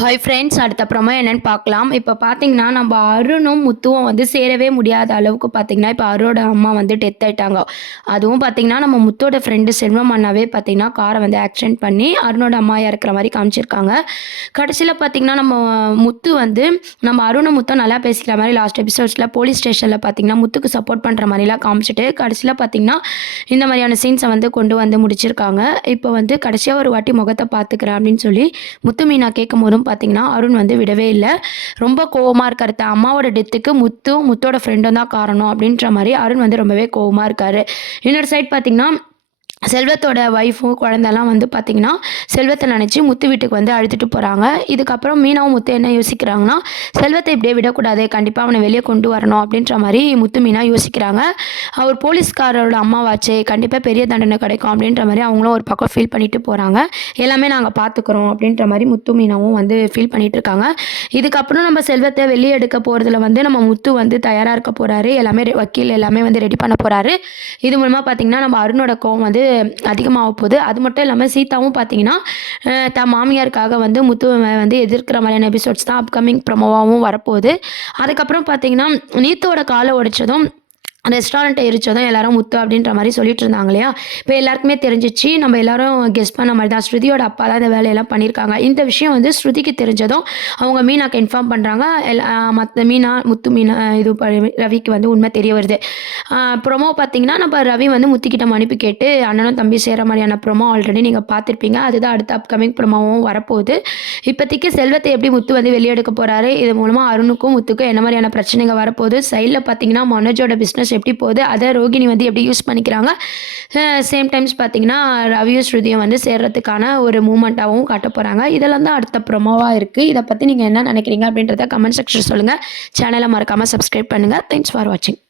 Hi friends, அடுத்தப்புறமா என்னன்னு பார்க்கலாம். இப்போ பார்த்தீங்கன்னா, நம்ம அருணும், முத்துவும் வந்து சேரவே முடியாத அளவுக்கு பார்த்தீங்கன்னா, இப்போ அருணோட அம்மா வந்து டெத் ஆயிட்டாங்க. அதுவும் பார்த்தீங்கன்னா, நம்ம முத்தோட ஃப்ரெண்டு செல்வம் அண்ணாவே பார்த்தீங்கன்னா, காரை வந்து ஆக்சிடென்ட் பண்ணி அருணோட அம்மா இறக்குற மாரி காமிச்சிருக்காங்க. கடைசியில பார்த்தீங்கன்னா, நம்ம முத்து வந்து நம்ம அருணும் முத்தும் நல்லா பேசிக்கிற மாரி லாஸ்ட் எபிசோட்ஸ்ல போலீஸ் ஸ்டேஷன்ல பார்த்தீங்கன்னா, முத்துக்கு சப்போர்ட் பண்ற மாரிலாம் காமிச்சுட்டு, கடைசியில பார்த்தீங்கன்னா, இந்த மாரியான சீன்ஸ வந்து கொண்டு வந்து முடிச்சிருக்காங்க. இப்போ வந்து கடைசியா ஒரு வாட்டி முகத்த பார்த்துக்கிறேன் அப்படின்னு சொல்லி முத்து மீனா கேட்கும்போதும் பார்த்தீங்கன்னா, அருண் வந்து விடவே இல்ல. ரொம்ப கோவமா இருக்காரு. தான் அம்மாவோட டெத்துக்கு முத்தோட ஃப்ரெண்டும் தான் காரணம் அப்படின்ற மாரி அருண் வந்து ரொம்பவே கோவமா இருக்காரு. இன்னொரு சைட் பார்த்தீங்கன்னா, செல்வத்தோட ஒய்ஃபும் குழந்தலாம் வந்து பார்த்தீங்கன்னா, செல்வத்த நெனச்சு முத்து வீட்டுக்கு வந்து அழுதுட்டு போறாங்க. இதுக்கப்புறம் மீனாவும் முத்து என்ன யோசிக்கிறாங்கன்னா, செல்வத்த இப்படியே விடக்கூடாது. கண்டிப்பா அவன வெளிய கொண்டு வரணும் அப்படின்ற மாரி முத்து, மீனா யோசிக்கிறாங்க. அவர் போலீஸ்காரரோட அம்மாவாச்சே, கண்டிப்பா பெரிய தண்டனை கிடைக்கும் அப்படின்ற மாரி அவங்களும் ஒரு பக்கம் ஃபீல் பண்ணிட்டு போறாங்க. எல்லாமே நாங்க பார்த்துக்குறோம் அப்படின்ற மாரி முத்து, மீனாவும் வந்து ஃபீல் பண்ணிட்டு இருக்காங்க. இதுக்கப்புறம் நம்ம செல்வத்த வெளிய எடுக்க போறதுல வந்து நம்ம முத்து வந்து தயாரா இருக்க போறாரு. எல்லாமே வக்கீல் எல்லாமே வந்து ரெடி பண்ண போறாரு. இது மூலமா பார்த்தீங்கன்னா, நம்ம அருணோட கோவம் வந்து அதிகமாக போகுது. அது மட்டும் இல்லாமல் சீதாவும் பார்த்தீங்கன்னா, தான் மாமியாருக்காக வந்து முத்துவ வந்து எதிர்க்கிற மாதிரியான எபிசோட்ஸ் தான் அப்கமிங் ப்ரோமோவாவும் வரப்போகுது. அதுக்கப்புறம் பார்த்தீங்கன்னா, நீத்தோட காலை உடைச்சதும் ரெஸ்டாரண்ட்டை எரிச்சதும் எல்லாரும் முத்து அப்படின்ற மாரி சொல்லிட்டு இருந்தாங்க இல்லையா? இப்போ எல்லாருக்குமே தெரிஞ்சிச்சு. நம்ம எல்லாரும் கெஸ் பண்ண மாரி தான். ஸ்ருதியோட அப்பா தான் இந்த வேலையெல்லாம் பண்ணியிருக்காங்க. இந்த விஷயம் வந்து ஸ்ருதிக்கு தெரிஞ்சதும் அவங்க மீனாக்கு இன்ஃபார்ம் பண்றாங்க. மத்த மீனா, முத்து மீனா இது ரவிக்கு வந்து உண்மை தெரிய வருது. ப்ரொமோ பார்த்தீங்கன்னா, நம்ம ரவி வந்து முத்துக்கிட்ட மன்னிப்பு கேட்டு அண்ணனும் தம்பி சேர்ற மாரியான ப்ரொமோ ஆல்ரெடி நீங்க பார்த்துருப்பீங்க. அதுதான் அடுத்த அப்கமிங் ப்ரொமோவும் வரப்போகுது. இப்போதைக்கு செல்வத்தை எப்படி முத்து வந்து வெளிய எடுக்க போறாரு? இது மூலமா அருணுக்கும், முத்துக்கும் என்ன மாரியான பிரச்சனைகள் வரப்போகுது? சைட்ல பார்த்தீங்கன்னா, மனோஜோட பிசினஸ் எப்படி போகுது? அத ரோகிணி வந்து எப்படி யூஸ் பண்ணிக்கிறாங்க? சேம் டைம்ஸ் பார்த்தீங்கன்னா, ரவியும் ஸ்ருதியும் வந்து சேர்றதுக்கான ஒரு மூவ்மெண்ட்டாவும் காட்டப் போறாங்க. இதெல்லாம் தான் அடுத்த ப்ரொமோவா இருக்கு. இத பத்தி நீங்க என்ன நினைக்கிறீங்க? அப்படின்றத கமெண்ட் செக்ஷன்ல சொல்லுங்க. சேனல மறக்காம சப்ஸ்கிரைப் பண்ணுங்க. தேங்க்ஸ் ஃபார் வாட்சிங்.